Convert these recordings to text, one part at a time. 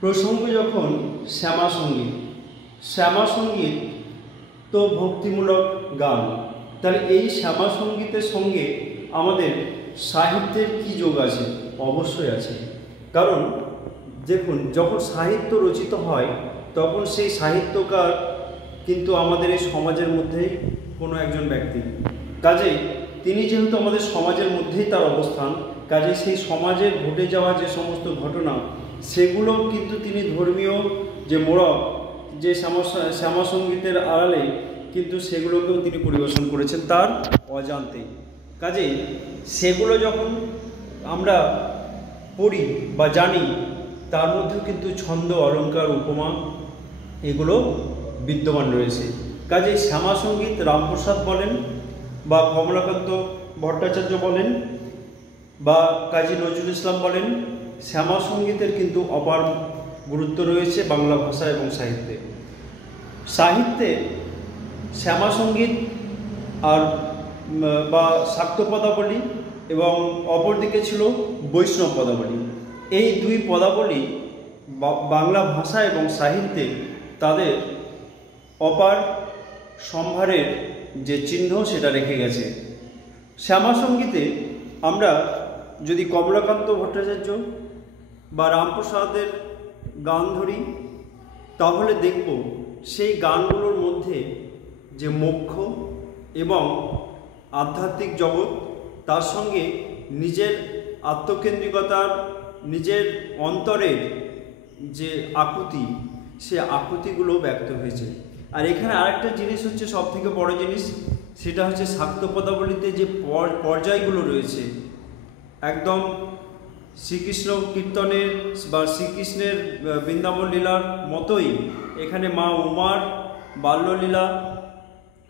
প্রসঙ্গ যখন শ্যামা সঙ্গীত, শ্যামা সঙ্গীত তো ভক্তিমূলক গান, তাহলে এই শ্যামা সঙ্গীতের সঙ্গে আমাদের সাহিত্যের কী যোগ আছে? অবশ্যই আছে। কারণ দেখুন, যখন সাহিত্য রচিত হয় তখন সেই সাহিত্যকার কিন্তু আমাদের এই সমাজের মধ্যেই কোনো একজন ব্যক্তি, কাজেই তিনি যেহেতু আমাদের সমাজের মধ্যেই তার অবস্থান, কাজেই সেই সমাজে ঘটে যাওয়া যে সমস্ত ঘটনা সেগুলো কিন্তু তিনি ধর্মীয় যে মোড়ক, যে শ্যামা সঙ্গীতের আড়ালে কিন্তু সেগুলোকেও তিনি পরিবেশন করেছেন তার অজান্তেই। কাজেই সেগুলো যখন আমরা পড়ি বা জানি, তার মধ্যেও কিন্তু ছন্দ, অলঙ্কার, উপমা এগুলো বিদ্যমান রয়েছে। কাজেই শ্যামা সঙ্গীত রামপ্রসাদ বলেন বা কমলাকান্ত ভট্টাচার্য বলেন বা কাজী নজরুল ইসলাম বলেন, শ্যামা সঙ্গীতের কিন্তু অপার গুরুত্ব রয়েছে বাংলা ভাষা এবং সাহিত্যে। সাহিত্যে শ্যামা সঙ্গীত আর বা শাক্ত পদাবলী এবং অপরদিকে ছিল বৈষ্ণব পদাবলী। এই দুই পদাবলী বাংলা ভাষা এবং সাহিত্যে তাদের অপার সম্ভারের যে চিহ্ন সেটা রেখে গেছে। শ্যামা সঙ্গীতে আমরা যদি কমলাকান্ত ভট্টাচার্য বা রামপ্রসাদের গান ধরি, তাহলে দেখব সেই গানগুলোর মধ্যে যে মোক্ষ এবং আধ্যাত্মিক জগৎ, তার সঙ্গে নিজের আত্মকেন্দ্রিকতার, নিজের অন্তরের যে আকুতি, সে আকুতিগুলো ব্যক্ত হয়েছে। আর এখানে আরেকটা জিনিস হচ্ছে সবথেকে বড় জিনিস, সেটা হচ্ছে শাক্ত পদাবলীতে যে পর্যায়গুলো রয়েছে, একদম শ্রীকৃষ্ণ কীর্তনের বা শ্রীকৃষ্ণের বৃন্দাবন লীলার মতোই এখানে মা উমার বাল্যলীলা,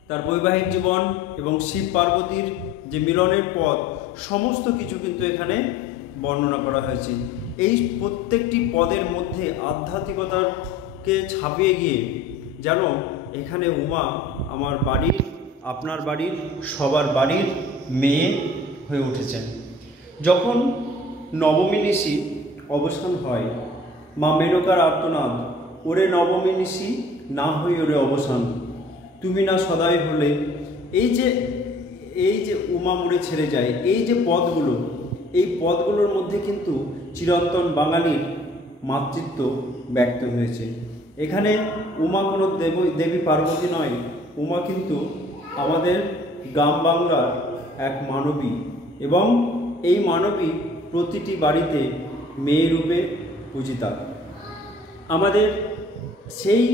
তার বৈবাহিক জীবন এবং শিব পার্বতীর যে মিলনের পথ, সমস্ত কিছু কিন্তু এখানে বর্ণনা করা হয়েছে। এই প্রত্যেকটি পদের মধ্যে আধ্যাত্মিকতাকে ছাপিয়ে গিয়ে যেন এখানে উমা আমার বাড়ির, আপনার বাড়ির, সবার বাড়ির মেয়ে হয়ে উঠেছেন। যখন নবমী নিশি অবসান হয়, মা মেনকার আর্তনাদ, ওরে নবমী নিশি না হই ওরে অবসান, তুমি না সদাই হলে, এই যে উমা মুড়ে ছেড়ে যায়, এই যে পদগুলো, এই পদগুলোর মধ্যে কিন্তু চিরন্তন বাঙালির মাতৃত্ব ব্যক্ত হয়েছে। এখানে উমা কোনো দেবী পার্বতী নয়, উমা কিন্তু আমাদের গ্রাম বাংলার এক মানবী, এবং এই মানবী প্রতিটি বাড়িতে মেয়ে রূপে পূজিতা। আমাদের সেই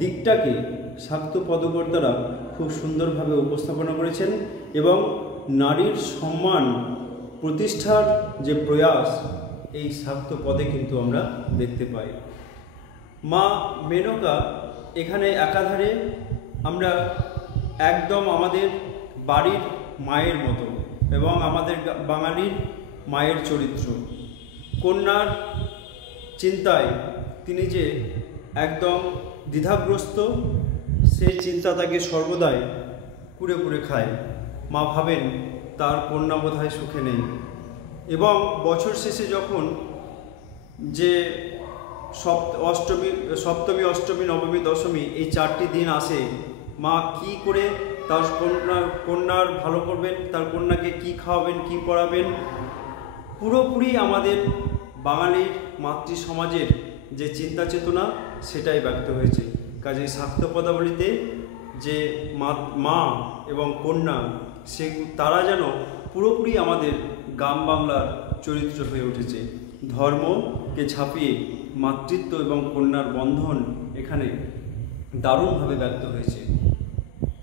দিকটাকে শাক্ত পদকর্তারা খুব সুন্দরভাবে উপস্থাপনা করেছেন, এবং নারীর সম্মান প্রতিষ্ঠার যে প্রয়াস এই শাক্ত পদে কিন্তু আমরা দেখতে পাই। মা মেনকা এখানে একাধারে আমরা একদম আমাদের বাড়ির মায়ের মতো, এবং আমাদের বাঙালির মায়ের চরিত্র। কন্যার চিন্তায় তিনি যে একদম দ্বিধাগ্রস্ত, সেই চিন্তা তাকে সর্বদাই কুড়ে কুড়ে খায়। মা ভাবেন তার কন্যা বোধহয় সুখে নেই, এবং বছর শেষে যখন যে সপ্তমী, অষ্টমী, নবমী, দশমী এই 4টি দিন আসে, মা কি করে তার কন্যার ভালো করবেন, তার কন্যাকে কি খাওয়াবেন, কি পড়াবেন, পুরোপুরি আমাদের বাঙালির মাতৃ সমাজের যে চিন্তা চেতনা সেটাই ব্যক্ত হয়েছে। কাজেই শাক্ত পদাবলীতে যে মা এবং কন্যা, তারা যেন পুরোপুরি আমাদের গ্রাম বাংলার চরিত্র হয়ে উঠেছে। ধর্মকে ছাপিয়ে মাতৃত্ব এবং কন্যার বন্ধন এখানে দারুণভাবে ব্যক্ত হয়েছে।